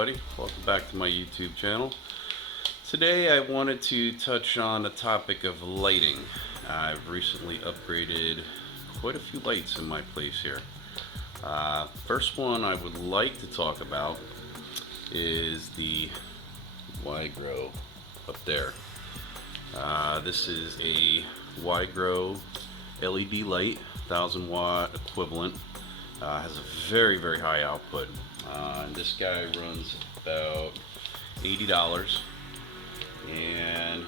everybody, welcome back to my YouTube channel. Today I wanted to touch on the topic of lighting. I've recently upgraded quite a few lights in my place here. First one I would like to talk about is the YGROW up there. This is a YGROW LED Light, 1000 watt equivalent. Has a very high output. And this guy runs about $80 and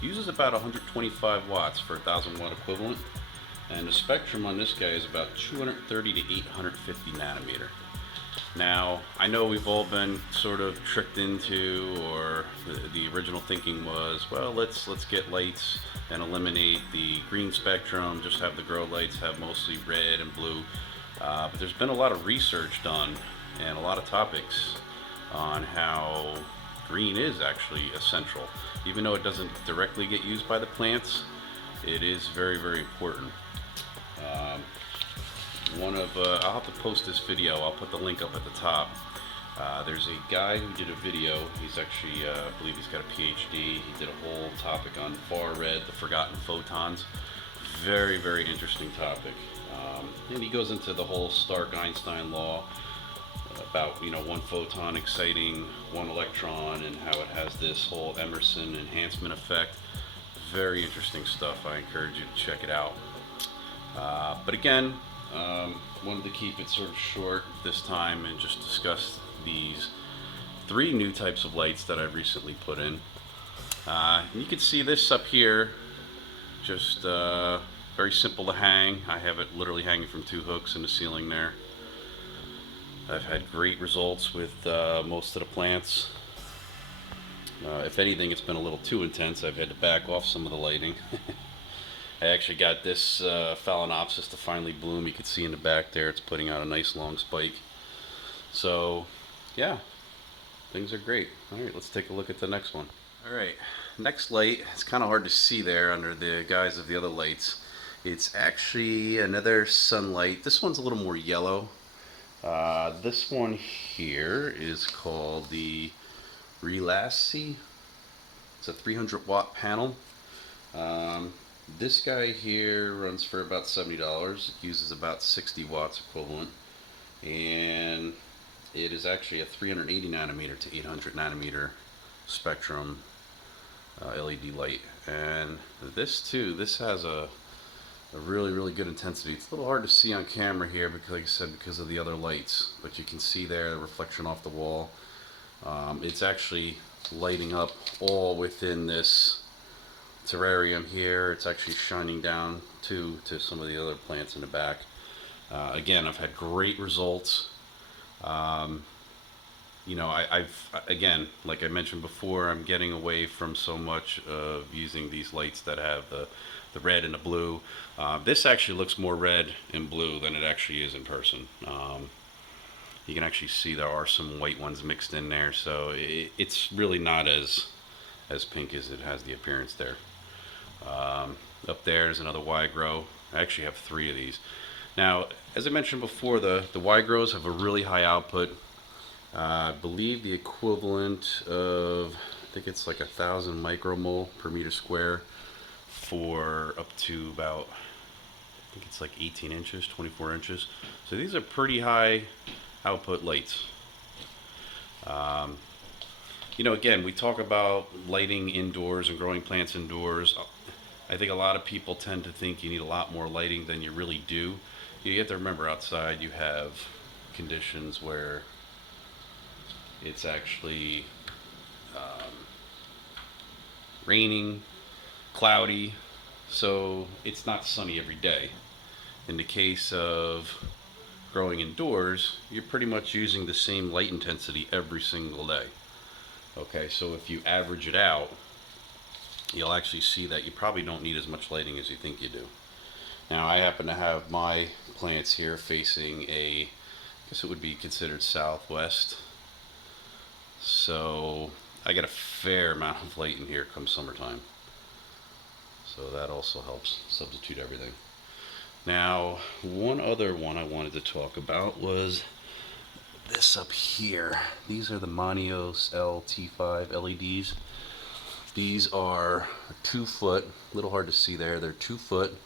uses about 125 watts for 1000 watt equivalent. And the spectrum on this guy is about 230 to 850 nanometer. Now, I know we've all been sort of tricked into, or the original thinking was, well, let's get lights and eliminate the green spectrum, just have the grow lights have mostly red and blue. But there's been a lot of research done and a lot of topics on how green is actually essential. Even though it doesn't directly get used by the plants, it is very important. I'll have to post this video. I'll put the link up at the top. There's a guy who did a video. He's actually, I believe he's got a PhD. He did a whole topic on far red, the forgotten photons. Very interesting topic. And he goes into the whole stark-einstein law about, one photon exciting one electron and how it has this whole Emerson enhancement effect. Very interesting stuff. I encourage you to check it out. But again, wanted to keep it sort of short this time and just discuss these 3 new types of lights that I've recently put in. You can see this up here, just very simple to hang. I have it literally hanging from 2 hooks in the ceiling there. I've had great results with most of the plants. If anything, it's been a little too intense. I've had to back off some of the lighting. I actually got this Phalaenopsis to finally bloom. You can see in the back there, it's putting out a nice long spike. So, yeah, things are great. Alright, let's take a look at the next one. Alright, next light, it's kind of hard to see there under the guise of the other lights. It's actually another sunlight. This one's a little more yellow. This one here is called the Relassy. It's a 300 watt panel. This guy here runs for about $70. It uses about 60 watts equivalent, and it is actually a 380 nanometer to 800 nanometer spectrum LED light. And this has a really good intensity. It's a little hard to see on camera here because, like I said, because of the other lights, but you can see there the reflection off the wall. It's actually lighting up all within this terrarium here. It's actually shining down to some of the other plants in the back. Again, I've had great results. I've again, like I mentioned before, I'm getting away from so much of using these lights that have the red and the blue. This actually looks more red and blue than it actually is in person. You can actually see there are some white ones mixed in there, so it's really not as pink as it has the appearance there. Up there is another YGROW. I actually have 3 of these. Now, as I mentioned before, the YGROWs have a really high output. I believe the equivalent of, I think it's like 1,000 micromole per meter square for up to about, I think it's like 18 inches, 24 inches. So these are pretty high output lights. Again, we talk about lighting indoors and growing plants indoors. I think a lot of people tend to think you need a lot more lighting than you really do. You have to remember, outside you have conditions where it's actually raining, cloudy, so it's not sunny every day. In the case of growing indoors, you're pretty much using the same light intensity every single day. Okay, so if you average it out, you'll actually see that you probably don't need as much lighting as you think you do. Now, I happen to have my plants here facing I guess it would be considered southwest. So I get a fair amount of light in here come summertime. So that also helps substitute everything. Now, one other one I wanted to talk about was this up here. These are the Monios-L T5 LEDs. These are 2 foot, a little hard to see there, they're 2 foot.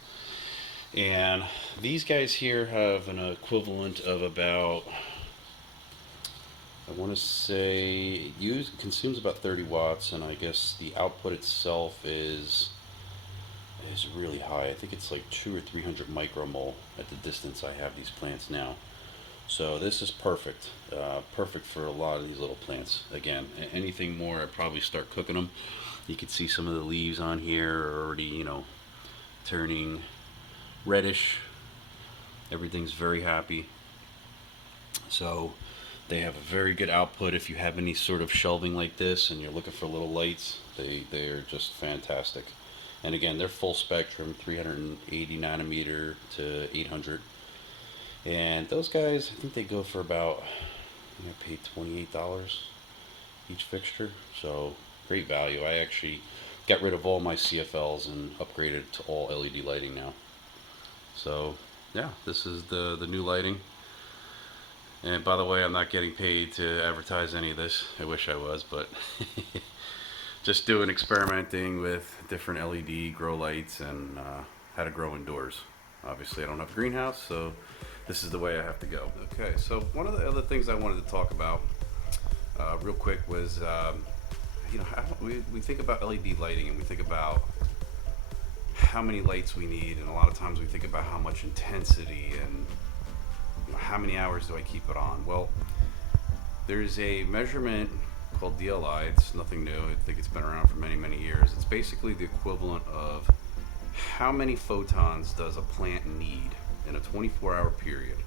And these guys here have an equivalent of about, I want to say, it consumes about 30 watts, and I guess the output itself is really high. I think it's like 200 or 300 micromole at the distance I have these plants now. So this is perfect, perfect for a lot of these little plants. Again, anything more, I'd probably start cooking them. You can see some of the leaves on here are already, you know, turning reddish. Everything's very happy. So they have a very good output. If you have any sort of shelving like this and you're looking for little lights, they are just fantastic. And again, they're full spectrum, 380 nanometer to 800. And those guys, I think they go for about, I paid $28 each fixture. So great value. I actually got rid of all my CFLs and upgraded to all LED lighting now. So yeah, this is the new lighting. And by the way, I'm not getting paid to advertise any of this. I wish I was, but just doing experimenting with different LED grow lights and how to grow indoors. Obviously I don't have a greenhouse, so this is the way I have to go. Okay, so one of the other things I wanted to talk about real quick was, you know, we think about LED lighting and we think about how many lights we need, and a lot of times we think about how much intensity and, you know, how many hours do I keep it on. Well, there's a measurement called DLI. It's nothing new. I think it's been around for many years. It's basically the equivalent of how many photons does a plant need in a 24-hour period.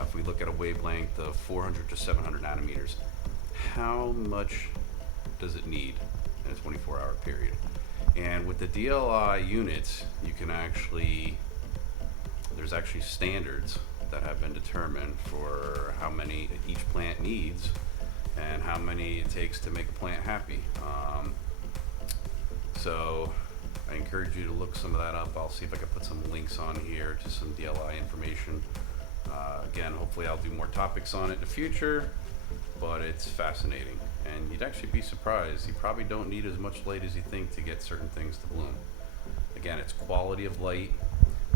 If we look at a wavelength of 400 to 700 nanometers, how much does it need in a 24-hour period? And with the DLI units, you can there's actually standards that have been determined for how many each plant needs and how many it takes to make a plant happy. So I encourage you to look some of that up. I'll see if I can put some links on here to some DLI information. Again, hopefully I'll do more topics on it in the future, but it's fascinating. And you'd actually be surprised. You probably don't need as much light as you think to get certain things to bloom. Again, it's quality of light.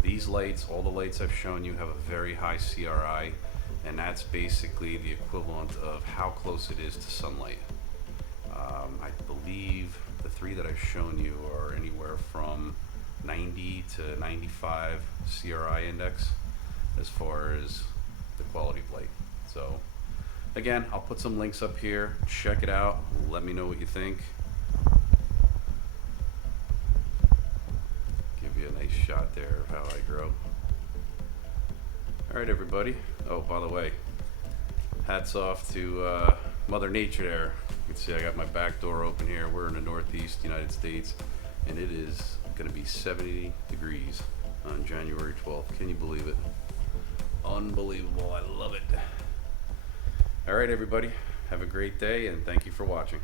These lights, all the lights I've shown you, have a very high CRI, and that's basically the equivalent of how close it is to sunlight. I believe the 3 that I've shown you are anywhere from 90 to 95 CRI index as far as the quality of light. So again, I'll put some links up here. Check it out. Let me know what you think. Give you a nice shot there of how I grow. All right, everybody. Oh, by the way, hats off to Mother Nature there. You can see I got my back door open here. We're in the Northeast United States, and it is going to be 70 degrees on January 12th. Can you believe it? Unbelievable. I love it. All right, everybody. Have a great day, and thank you for watching.